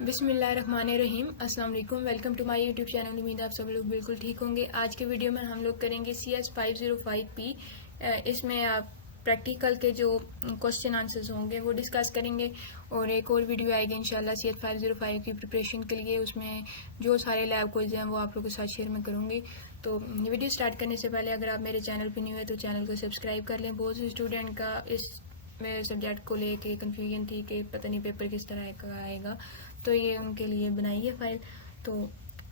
बिस्मिल्लाहिर्रहमानिर्रहीम। अस्सलाम वालेकुम। Welcome to my YouTube channel. उम्मीद आप सब लोग बिल्कुल ठीक होंगे। आज के वीडियो में हम लोग करेंगे CS 505P। इसमें आप प्रैक्टिकल के जो क्वेश्चन आंसर्स होंगे वो डिस्कस करेंगे और एक और वीडियो आएगी इंशाल्लाह CS 505 की प्रिपरेशन के लिए। उसमें जो सारे लैब क्विज़ हैं वो आप लोगों के साथ शेयर मैं करूँगी। तो वीडियो स्टार्ट करने से पहले अगर आप मेरे चैनल पर न्यू है तो चैनल को सब्सक्राइब कर लें। बहुत से स्टूडेंट का इस मेरे सब्जेक्ट को लेके कन्फ्यूजन थी कि पता नहीं पेपर किस तरह का आएगा, तो ये उनके लिए बनाई है फाइल। तो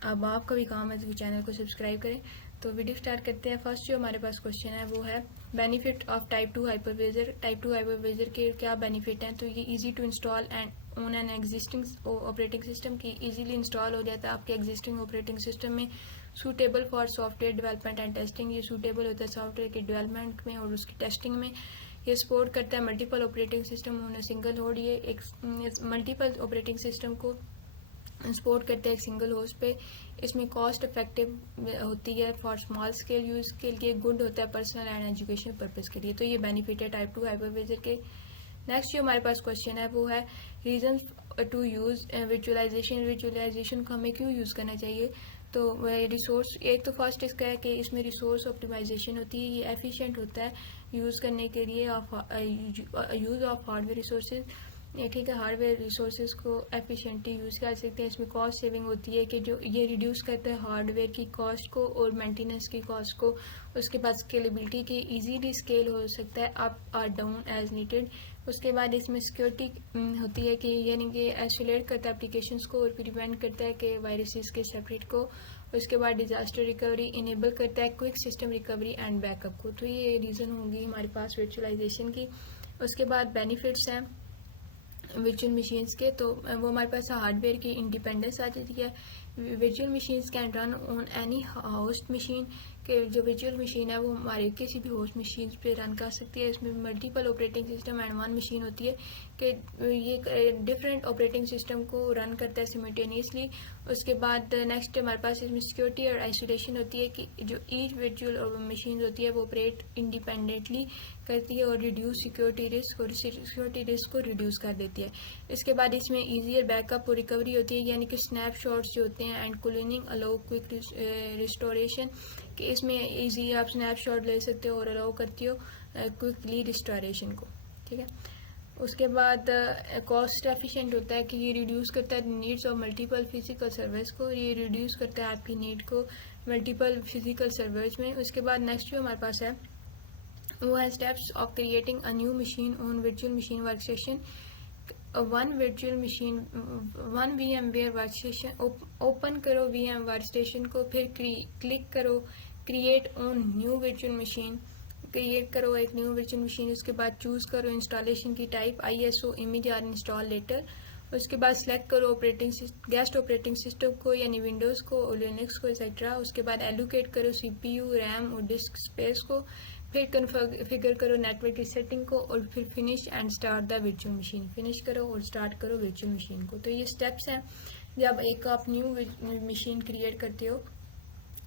अब आपका भी काम है तो चैनल को सब्सक्राइब करें। तो वीडियो स्टार्ट करते हैं। फर्स्ट जो हमारे पास क्वेश्चन है वो है benefit of type 2 hypervisor. Type 2 hypervisor के क्या बेनिफिट हैं? तो ये easy to install and on an existing operating system की इजीली इंस्टॉल हो जाता है आपके एग्जिस्टिंग ऑपरेटिंग सिस्टम में। Suitable for software development and testing. ये सूटेबल होता है सॉफ्टवेयर के डेवलपमेंट में और उसकी टेस्टिंग में। ये सपोर्ट करता है multiple operating system on a single host. ये एक मल्टीपल ऑपरेटिंग सिस्टम को सपोर्ट करते हैं एक सिंगल होस्ट पे। इसमें कॉस्ट इफेक्टिव होती है फॉर स्मॉल स्केल यूज़ के लिए। गुड होता है पर्सनल एंड एजुकेशन पर्पज़ के लिए। तो ये बेनिफिट है टाइप 2 हाइपरवाइजर के। नेक्स्ट जो हमारे पास क्वेश्चन है वो है reason to use visualization. Visualization को हमें क्यों यूज़ करना चाहिए? तो रिसोर्स, एक तो फर्स्ट इसका है कि इसमें रिसोर्स ऑप्टिमाइजेशन होती है। ये एफिशिएंट होता है यूज़ करने के लिए यूज़ ऑफ हार्डवेयर रिसोर्सेज। ठीक है, हार्डवेयर रिसोर्सेज को एफिशिएंटली यूज़ कर सकते हैं। इसमें कॉस्ट सेविंग होती है कि जो ये रिड्यूस करता है हार्डवेयर की कॉस्ट को और मेंटेनेंस की कॉस्ट को। उसके बाद स्केलेबिलिटी की इजीली स्केल हो सकता है अप और डाउन एज नीडेड। उसके बाद इसमें सिक्योरिटी होती है कि यानी कि आइसोलेट करता है एप्लीकेशंस को और प्रिवेंट करता है कि वायरसेस के सेपरेट को। उसके बाद डिजास्टर रिकवरी इनेबल करता है quick system recovery and backup को। तो ये रीज़न होंगी हमारे पास वर्चुअलाइजेशन की। उसके बाद बेनिफिट्स हैं वर्चुअल मशीन्स के। तो वो हमारे पास हार्डवेयर की इंडिपेंडेंस आ जाती है। Virtual machines can run on any host machine. के जो वर्चुअल मशीन है वो हमारे किसी भी होस्ट मशीन पे रन कर सकती है। इसमें multiple operating system and one machine होती है कि ये डिफरेंट ऑपरेटिंग सिस्टम को रन करता है सिमिल्टेनियसली। उसके बाद नेक्स्ट हमारे पास इसमें सिक्योरिटी और आइसोलेशन होती है कि जो ईच वर्चुअल मशीन होती है वो ऑपरेट इंडिपेंडेंटली करती है और रिड्यूस सिक्योरिटी रिस्क और सिक्योरिटी रिस्क को रिड्यूस कर देती है। इसके बाद इसमें ईजियर बैकअप और रिकवरी होती है यानी कि स्नैपशॉट्स जो होते हैं and cleaning allow quick restoration. कि इसमें इजी आप स्नैपशॉट ले सकते हो और अलाउ करती हो क्विकली रिस्टोरेशन को। ठीक है, उसके बाद कॉस्ट एफिशिएंट होता है कि ये रिड्यूस करता है needs of multiple physical servers को। ये रिड्यूस करता है आपकी नीड को मल्टीपल फिजिकल सर्वर्स में। उसके बाद नेक्स्ट जो हमारे पास है वो है steps of creating a new machine on virtual machine work station. One virtual machine one VMware work station open करो VM वर्क स्टेशन को, फिर क्लिक करो create on new virtual machine. Create करो एक न्यू वर्चुअल मशीन। उसके बाद choose करो installation की टाइप ISO इमेज और इंस्टॉल लेटर। उसके बाद सेलेक्ट करो गेस्ट ऑपरेटिंग सिस्टम को यानी विंडोज़ को और लिनक्स को एक्सेट्रा। उसके बाद एलोकेट करो CPU रैम और डिस्क स्पेस को। फिर कन्फिगर करो नेटवर्क की सेटिंग को और फिर finish and start the virtual machine. Finish करो और स्टार्ट करो वर्चुअल मशीन को। तो ये स्टेप्स हैं जब एक आप न्यू मशीन क्रिएट करते हो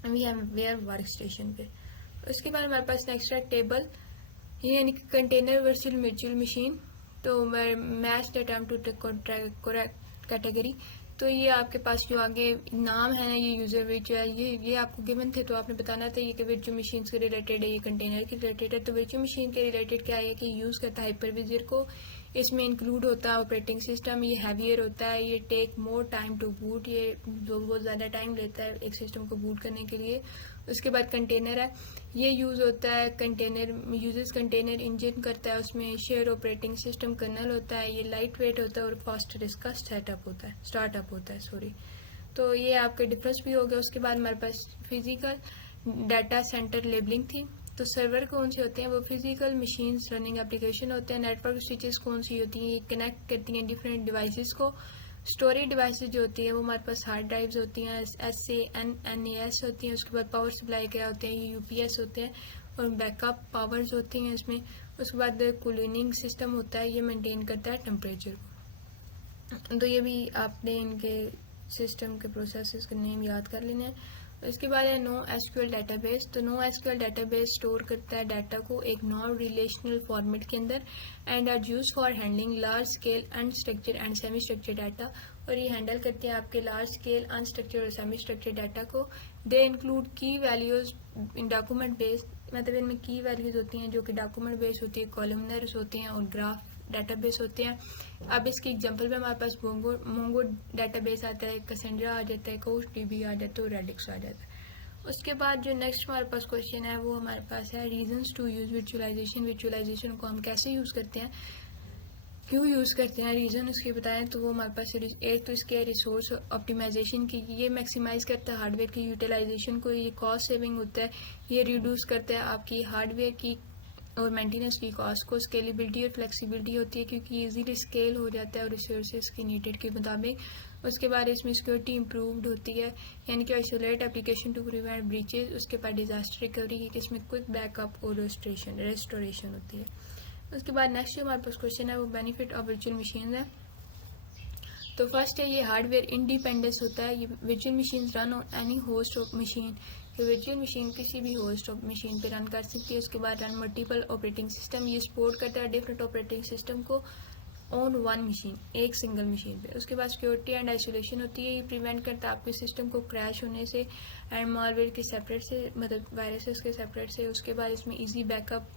VMware वर्क स्टेशन पे। उसके बाद हमारे पास नेक्स्ट है टेबल यानी कि कंटेनर वर्चुअल मशीन। तो match the term to category. तो ये आपके पास जो आगे नाम है ये यूज़र वर्चुअल ये आपको गिवन थे तो आपने बताना था ये कि वर्चुअल मशीन के रिलेटेड है, ये कंटेनर के रिलेटेड है। तो वर्चुअल मशीन के रिलेटेड क्या है कि यूज़ करता है हाइपरवाइजर को। इसमें इंक्लूड होता है ऑपरेटिंग सिस्टम। ये हैवियर होता है, ये take more time to boot. ये बहुत ज़्यादा टाइम लेता है एक सिस्टम को बूट करने के लिए। उसके बाद कंटेनर है, ये यूज़ होता है कंटेनर इंजन करता है। उसमें शेयर ऑपरेटिंग सिस्टम कर्नल होता है। ये लाइट वेट होता है और फास्ट इसका स्टार्टअप होता है। तो ये आपका डिफरेंस भी हो गया। उसके बाद हमारे पास फिजिकल डाटा सेंटर लेबलिंग थी। तो सर्वर कौन से होते हैं? वो फिजिकल मशीन्स रनिंग एप्लीकेशन होते हैं। नेटवर्क स्विचेस कौन सी होती हैं? ये कनेक्ट करती हैं डिफरेंट डिवाइसेस को। स्टोरेज डिवाइसेस जो होती हैं वो हमारे पास हार्ड ड्राइव्स होती हैं, SAS होती हैं। उसके बाद पावर सप्लाई क्या होते हैं? ये UPS होते हैं और बैकअप पावर्स होती हैं इसमें। उसके बाद कूलिंग सिस्टम होता है, ये मेंटेन करता है टेम्परेचर को। तो ये भी आपने इनके सिस्टम के प्रोसेसेस के नेम याद कर लेने हैं। उसके बाद है नो एसक्यूएल डाटाबेस। तो नो एसक्यूएल डाटाबेस स्टोर करता है डाटा को एक नॉन रिलेशनल फॉर्मेट के अंदर and are use for handling large scale unstructured and semi structured data. और ये हैंडल करते हैं आपके लार्ज स्केल अनस्ट्रक्चर्ड और सेमी स्ट्रक्चर्ड डाटा को। They include key values in document base, मतलब इनमें की वैल्यूज होती हैं जो कि डॉक्यूमेंट बेस होती है, कॉलमनर्स होते हैं और ग्राफ डाटाबेस होते हैं। अब इसकी एग्जांपल में हमारे पास मोंगो डाटाबेस आता है, कैसेंड्रा आ जाता है, कोस्टडीबी आ जाता है और रेडिक्स आ जाता है। उसके बाद जो नेक्स्ट हमारे पास क्वेश्चन है वो हमारे पास है reasons to use virtualization. Virtualization को हम कैसे यूज़ करते हैं, क्यों यूज़ करते हैं, रीज़न उसके बताएं। तो वो हमारे पास एक तो इसके रिसोर्स ऑप्टिमाइजेशन की, ये मैक्सिमाइज करता है हार्डवेयर की यूटिलाइजेशन को, ये कॉस्ट सेविंग होता है, ये रिड्यूस करता है आपकी हार्डवेयर की और मेंटेनेंस की कॉस्ट को। स्केलेबिलिटी और फ्लेक्सिबिलिटी होती है क्योंकि इजीली स्केल हो जाता है और रिसोर्सेज की नीडेड के मुताबिक। उसके बाद इसमें सिक्योरिटी इंप्रूव्ड होती है, यानी कि isolate application to prevent breaches. उसके बाद डिजास्टर रिकवरी की, इसमें क्विक बैकअप और रेस्टोरेशन होती है। उसके बाद नेक्स्ट जो हमारे पास क्वेश्चन है वो बेनिफिट ऑफ वर्चुअल मशीन है। तो फर्स्ट है ये हार्डवेयर इंडिपेंडेंस होता है। ये virtual machine run on any host of machine, कि वर्चुअल मशीन किसी भी होस्ट ऑफ मशीन पे रन कर सकती है। उसके बाद रन मल्टीपल ऑपरेटिंग सिस्टम, ये सपोर्ट करता है डिफरेंट ऑपरेटिंग सिस्टम को ऑन वन मशीन, एक सिंगल मशीन पे। उसके बाद सिक्योरिटी एंड आइसोलेशन होती है, ये प्रिवेंट करता है आपके सिस्टम को क्रैश होने से एंड मालवेयर के सेपरेट से, मतलब वायरसेस के सेपरेट से। उसके बाद इसमें इजी बैकअप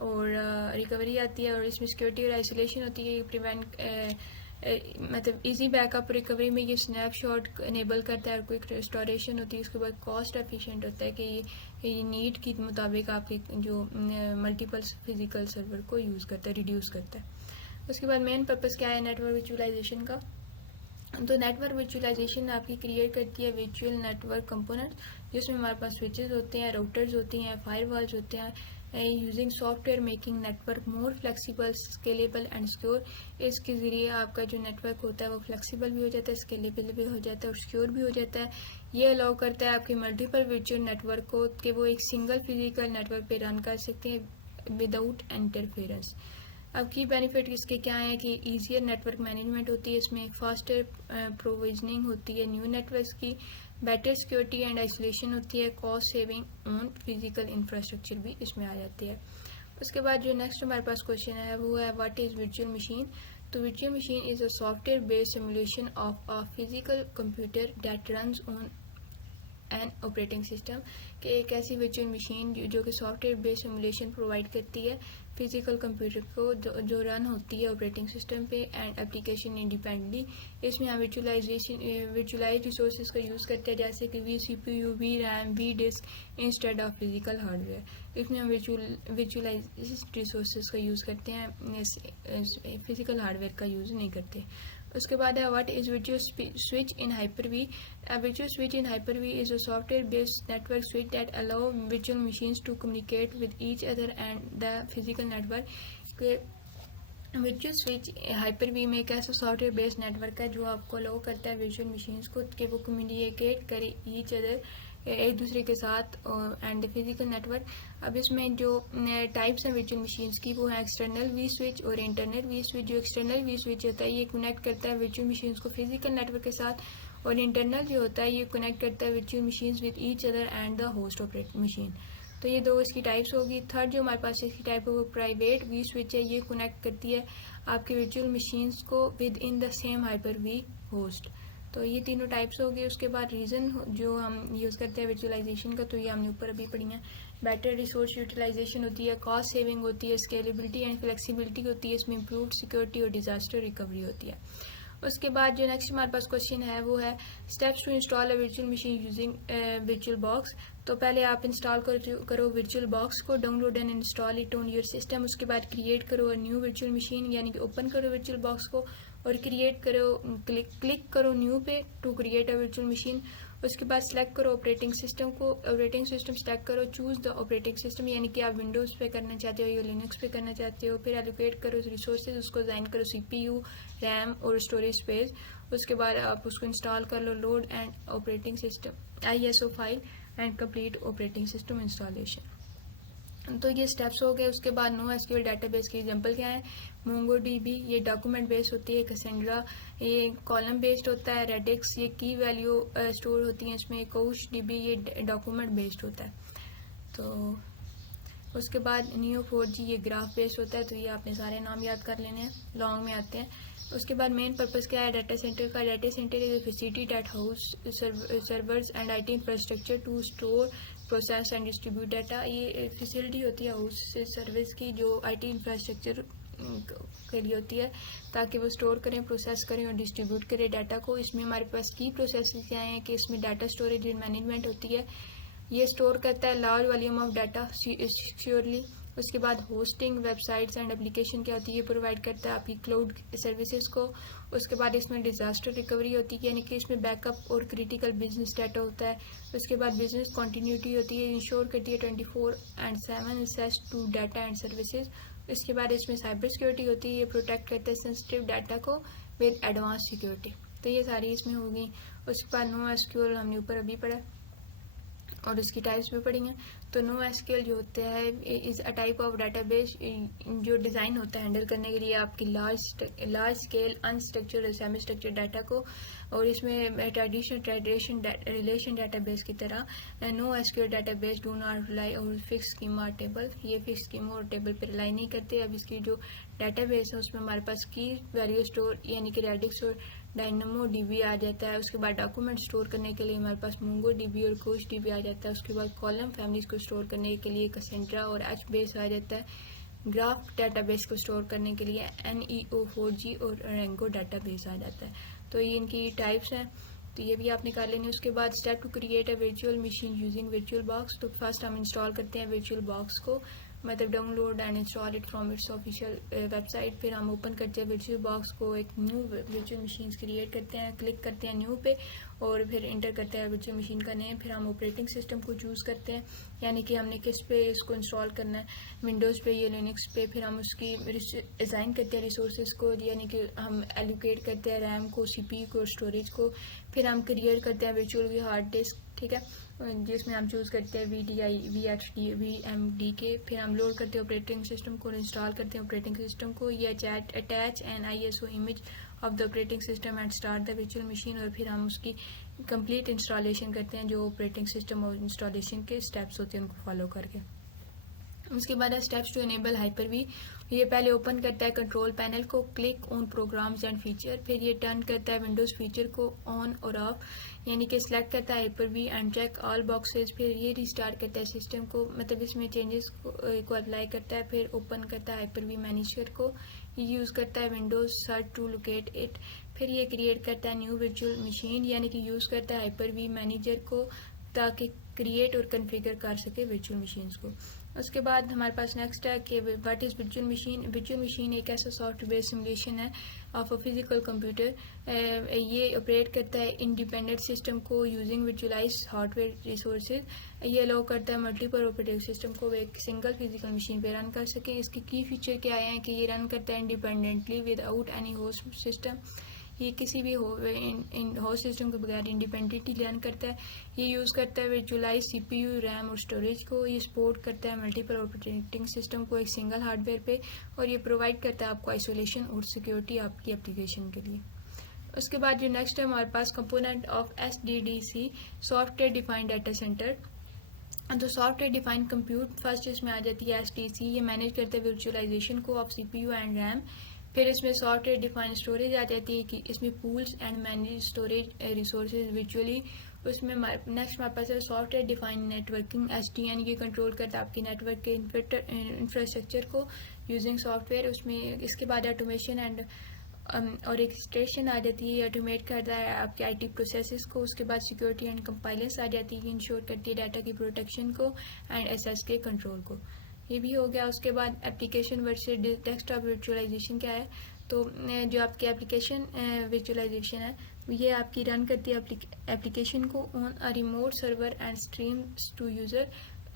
और रिकवरी आती है। और इसमें सिक्योरिटी और आइसोलेशन होती है, ये प्रिवेंट मतलब इजी बैकअप रिकवरी में ये स्नैपशॉट इनेबल करता है और क्विक रिस्टोरेशन होती है। उसके बाद कॉस्ट एफिशिएंट होता है कि ये नीड के मुताबिक आपकी जो मल्टीपल फिजिकल सर्वर को यूज़ करता है, रिड्यूस करता है। उसके बाद मेन पर्पस क्या है नेटवर्क वर्चुअलाइजेशन का। तो नेटवर्क वर्चुअलाइजेशन आपकी क्रिएट करती है वर्चुअल नेटवर्क कंपोनेंट, जिसमें हमारे पास स्विचेस होते हैं, राउटर्स होती हैं, फायरवॉल्स होते हैं, using software making network more flexible, scalable and secure. इसके ज़रिए आपका जो नेटवर्क होता है वो फ्लेक्सिबल भी हो जाता है, स्केलेबल भी हो जाता है और सिक्योर भी हो जाता है। ये अलाउ करता है आपके मल्टीपल वर्चुअल नेटवर्क को कि वो एक सिंगल फिजिकल नेटवर्क पे रन कर सकते हैं विदाउट इंटरफेरेंस। अब की बेनिफिट इसके क्या है कि ईजियर नेटवर्क मैनेजमेंट होती है, इसमें फास्टर प्रोविजनिंग होती है न्यू नेटवर्क्स की, बेटर सिक्योरिटी एंड आइसोलेशन होती है, cost saving on physical infrastructure भी इसमें आ जाती है। उसके बाद जो नेक्स्ट हमारे पास क्वेश्चन है वो है व्हाट इज़ वर्चुअल मशीन। तो virtual machine is a software based simulation of a physical computer that runs on an operating system, कि एक ऐसी वर्चुअल मशीन जो कि सॉफ्टवेयर बेस्ड सिमुलेशन प्रोवाइड करती है फिजिकल कंप्यूटर को जो रन होती है ऑपरेटिंग सिस्टम पे एंड एप्लीकेशन इंडिपेंडेंटली। इसमें हम वर्चुअलाइज रिसोर्सेज का यूज़ करते हैं, जैसे कि V CPU, V RAM, V disk instead of physical hardware. इसमें हम वर्चुअलाइज रिसोर्सेज का यूज़ करते हैं, फिजिकल हार्डवेयर का यूज़ नहीं करते। उसके बाद है what is virtual switch in Hyper-V. Virtual switch in Hyper-V is a software-based network switch that allow virtual machines to communicate with each other and the physical network. Virtual switch Hyper-V में एक ऐसा software based network है जो आपको allow करता है virtual machines को कि वो कम्युनिकेट करे ईच अदर, एक दूसरे के साथ एंड द फिजिकल नेटवर्क। अब इसमें जो टाइप्स हैं वर्चुअल मशीन्स की वो है एक्सटर्नल वी स्विच और इंटरनल वी स्विच। जो एक्सटर्नल वी स्विच होता है ये कनेक्ट करता है वर्चुअल मशीन्स को फिजिकल नेटवर्क के साथ, और इंटरनल जो होता है ये कनेक्ट करता है virtual machines with each other and the host operating machine. तो ये दो इसकी टाइप्स होगी। थर्ड जो हमारे पास इसकी टाइप है वो प्राइवेट वी स्विच है, ये कनेक्ट करती है आपके वर्चुअल मशीन्स को with in the same Hyper-V host. तो ये तीनों टाइप्स होगी। उसके बाद रीज़न जो हम यूज़ करते हैं वर्चुअलाइजेशन का, तो ये हमने ऊपर अभी पढ़ी है। बेटर रिसोर्स यूटिलाइजेशन होती है, कॉस्ट सेविंग होती है, स्केलेबिलिटी एंड फ्लेक्सिबिलिटी होती है, इसमें इम्प्रूव्ड सिक्योरिटी और डिजास्टर रिकवरी होती है। उसके बाद जो नेक्स्ट हमारे पास क्वेश्चन है वो है steps to install a virtual machine using virtual box. तो पहले आप इंस्टॉल करो वर्चुअल बॉक्स को, download and install it on your system. उसके बाद क्रिएट करो अ न्यू वर्चुअल मशीन, यानी कि ओपन करो वर्चुअल बॉक्स को और क्रिएट करो, क्लिक करो न्यू पे to create a virtual machine. उसके बाद सेलेक्ट करो ऑपरेटिंग सिस्टम को, ऑपरेटिंग सिस्टम सेलेक्ट करो, चूज द ऑपरेटिंग सिस्टम, यानी कि आप विंडोज़ पे करना चाहते हो या लिनक्स पे करना चाहते हो। फिर एलोकेट करो रिसोर्सेज, उसको असाइन करो CPU, रैम और स्टोरेज स्पेस। उसके बाद आप उसको इंस्टॉल कर लो, load and operating system ISO file and complete operating system installation. तो ये स्टेप्स हो गए। उसके बाद नो एसक्यूएल डाटाबेस के एग्जांपल क्या है, मोंगोडीबी ये डॉक्यूमेंट बेस्ड होती है, कैसेंड्रा ये कॉलम बेस्ड होता है, रेडिक्स ये की वैल्यू स्टोर होती है इसमें, कोश डीबी ये डॉक्यूमेंट बेस्ड होता है। तो उसके बाद Neo4j ये ग्राफ बेस्ड होता है। तो ये आपने सारे नाम याद कर लेने हैं, लॉन्ग में आते हैं। उसके बाद मेन पर्पस क्या है डाटा सेंटर का, data center is a facility that house servers and IT infrastructure to store process and distribute data. ये फैसिलिटी होती है हाउस सर्विस की जो आईटी इंफ्रास्ट्रक्चर के लिए होती है, ताकि वो स्टोर करें, प्रोसेस करें और डिस्ट्रीब्यूट करें डाटा को। इसमें हमारे पास की प्रोसेस क्या हैं कि इसमें डाटा स्टोरेज एंड मैनेजमेंट होती है, ये स्टोर करता है large volume of data securely. उसके बाद होस्टिंग वेबसाइट्स एंड एप्लीकेशन क्या होती है, ये प्रोवाइड करता है आपकी क्लाउड सर्विसेज को। उसके बाद इसमें डिजास्टर रिकवरी होती है, यानी कि इसमें बैकअप और क्रिटिकल बिजनेस डाटा होता है। उसके बाद बिजनेस कंटिन्यूटी होती है, इंश्योर करती है 24/7 access to data and services. इसके बाद इसमें साइबर सिक्योरिटी होती है, ये प्रोटेक्ट करता है सेंसिटिव डाटा को विद एडवांस सिक्योरिटी। तो ये सारी इसमें होगी। उसके बाद नो एसक्यूएल हमने ऊपर अभी पढ़ा और इसकी टाइप्स भी पढ़ी हैं। तो नो एसक्यूएल जो होता है is a type of database जो डिज़ाइन होता है हैंडल करने के लिए आपकी लार्ज स्केल अनस्ट्रक्चर्ड और सेमी स्ट्रक्चर्ड डाटा को। और इसमें ट्रेडिशन रिलेशन डाटाबेस की तरह no SQL database do not rely और फिक्स स्कीमा और टेबल, ये फिक्स स्कीमा और टेबल पर रिलाई नहीं करते। अब इसकी जो डाटाबेस है उसमें हमारे पास की वैल्यू स्टोर यानी कि रेडिक्स और डायनामो डीबी आ जाता है। उसके बाद डॉक्यूमेंट स्टोर करने के लिए हमारे पास मोंगो डीबी और कोश डीबी आ जाता है। उसके बाद कॉलम फैमिलीज को स्टोर करने के लिए कैसेंड्रा और एच बेस आ जाता है। ग्राफ डाटाबेस को स्टोर करने के लिए Neo4j और रेंगो डाटाबेस आ जाता है। तो ये इनकी टाइप्स हैं, तो ये भी आप निकाल लेंगे। उसके बाद step to create a virtual machine using virtual box. तो फर्स्ट हम इंस्टॉल करते हैं वर्चुअल बॉक्स को, मतलब download and install it from its official website. फिर हम ओपन करते हैं वर्चुअल बॉक्स को, एक न्यू वर्चुअल मशीन क्रिएट करते हैं, क्लिक करते हैं न्यू पे और फिर इंटर करते हैं वर्चुअल मशीन का नेम। फिर हम ऑपरेटिंग सिस्टम को चूज़ करते हैं, यानी कि हमने किस पे इसको इंस्टॉल करना है, विंडोज़ पे या लिनक्स पे। फिर हम उसकी डिज़ाइन करते हैं रिसोर्सेज को, यानी कि हम एलोकेट करते हैं रैम को, CPU को, स्टोरेज को। फिर हम क्रिएट करते हैं वर्चुअल हार्ड डिस्क, ठीक है, जिसमें हम चूज़ करते हैं VDI, VHD, VMDK। फिर हम लोड करते हैं ऑपरेटिंग सिस्टम को, इंस्टॉल करते हैं ऑपरेटिंग सिस्टम को, ये attach an ISO image of the operating system and start the virtual machine. और फिर हम उसकी कंप्लीट इंस्टॉलेशन करते हैं, जो ऑपरेटिंग सिस्टम और इंस्टॉलेशन के स्टेप्स होते हैं उनको फॉलो करके। उसके बाद है स्टेप्स टू इनेबल हाइपर-वी। ये पहले ओपन करता है कंट्रोल पैनल को, click on programs and feature. फिर ये टर्न करता है विंडोज़ फीचर को ऑन और ऑफ, यानी कि सिलेक्ट करता है Hyper V and check all boxes. फिर ये रिस्टार्ट करता है सिस्टम को, मतलब इसमें चेंजेस को अप्लाई करता है। फिर ओपन करता है हाइपर-वी मैनेजर को, ये यूज़ करता है Windows search to locate it. फिर ये क्रिएट करता है न्यू वर्चुअल मशीन, यानी कि यूज़ करता है हाइपर-वी मैनेजर को ताकि क्रिएट और कन्फिगर कर सके वर्चुअल मशीन्स को। उसके बाद हमारे पास नेक्स्ट है कि what is virtual machine. Virtual machine एक ऐसा सॉफ्टवेयर सिमुलेशन है ऑफ अ फिजिकल कंप्यूटर। ये ऑपरेट करता है इंडिपेंडेंट सिस्टम को यूजिंग वर्चुअलाइज हार्डवेयर रिसोर्सेज। ये अलाउ करता है मल्टीपल ऑपरेटिंग सिस्टम को एक सिंगल फिजिकल मशीन पे रन कर सकें। इसके की फीचर क्या हैं कि ये रन करता है independently without any host system, ये किसी भी होस्ट सिस्टम के बगैर इंडिपेंडेंटली रन करता है। ये यूज़ करता है वर्चुअलाइज CPU, रैम और स्टोरेज को। ये सपोर्ट करता है मल्टीपल ऑपरेटिंग सिस्टम को एक सिंगल हार्डवेयर पे, और ये प्रोवाइड करता है आपको आइसोलेशन और सिक्योरिटी आपकी एप्लीकेशन के लिए। उसके बाद जो नेक्स्ट है हमारे पास component of SDDC, software defined data centre. तो सॉफ्टवेयर डिफाइंड कंप्यूट फर्स्ट इसमें आ जाती है SDC, ये मैनेज करते हैं वर्चुअलाइजेशन को ऑफ CPU एंड रैम। फिर इसमें सॉफ्टवेयर डिफाइंड स्टोरेज आ जाती है कि इसमें pools and manage storage resources virtually. उसमें नेक्स्ट हमारे पास है सॉफ्टवेयर डिफाइंड नेटवर्किंग SDN, ये कंट्रोल करता है आपके नेटवर्क के इंफ्रास्ट्रक्चर को यूजिंग सॉफ्टवेयर। उसमें इसके बाद ऑटोमेशन एंड और एक स्टेशन आ जाती है, ऑटोमेट करता है आपके IT प्रोसेसेस को। उसके बाद सिक्योरिटी एंड कंपाइलेंस आ जाती है, इंश्योर करती है डाटा की प्रोटेक्शन को एंड SS के कंट्रोल को। ये भी हो गया। उसके बाद एप्लीकेशन वर्सेस डेस्कटॉप वर्चुअलाइजेशन क्या है, तो जो आपकी एप्लीकेशन वर्चुअलाइजेशन है ये आपकी रन करती है एप्लीकेशन को on a remote server and streams to user,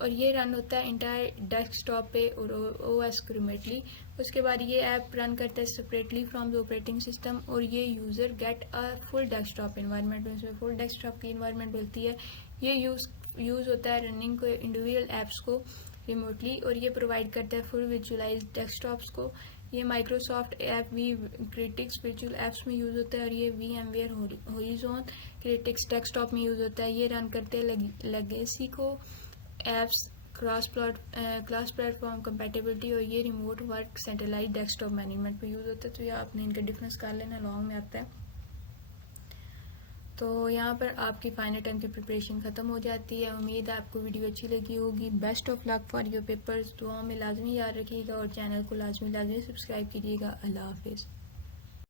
और ये रन होता है इंटायर डेस्कटॉप पे और OS रिमोटली। उसके बाद ये ऐप रन करता है separately from the operating system, और ये user get a full desktop environment, उसमें फुल डेस्कटॉप की इन्वायरमेंट मिलती है। ये यूज़ होता है रनिंग को इंडिविजुअल ऐप्स को रिमोटली, और ये प्रोवाइड करता है फुल विजुअलाइज डेस्कटॉप्स को। ये माइक्रोसॉफ्ट ऐप वी क्रिटिक्स वर्चुअल ऐप्स में यूज़ होता है, और ये VMware होरिज़ोन क्रिटिक्स डेस्कटॉप में यूज़ होता है। ये रन करते हैं लेगेसी को एप्स, क्रॉस प्लेटफॉर्म कंपेटेबिलिटी, और ये remote work centralize desktop management पे यूज़ होता है। तो ये आपने इनका डिफरेंस कर लेना, लॉन्ग में आता है। तो यहाँ पर आपकी फाइनल टर्म की प्रिपरेशन ख़त्म हो जाती है। उम्मीद है आपको वीडियो अच्छी लगी होगी। Best of luck for your papers. दुआओं में लाजमी याद रखिएगा और चैनल को लाजमी सब्सक्राइब कीजिएगा। अल्लाह हाफिज़।